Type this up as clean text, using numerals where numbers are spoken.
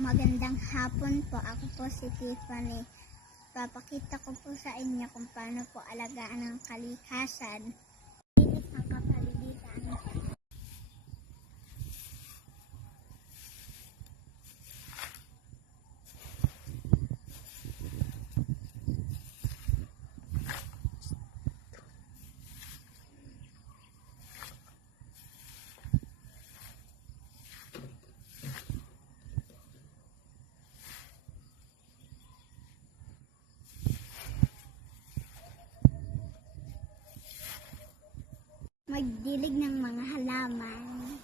Magandang hapon po. Ako po si Tiffany. Papakita ko po sa inyo kung paano po alagaan ang kalikasan. Linis ang kapaligiran. Magdilig ng mga halaman.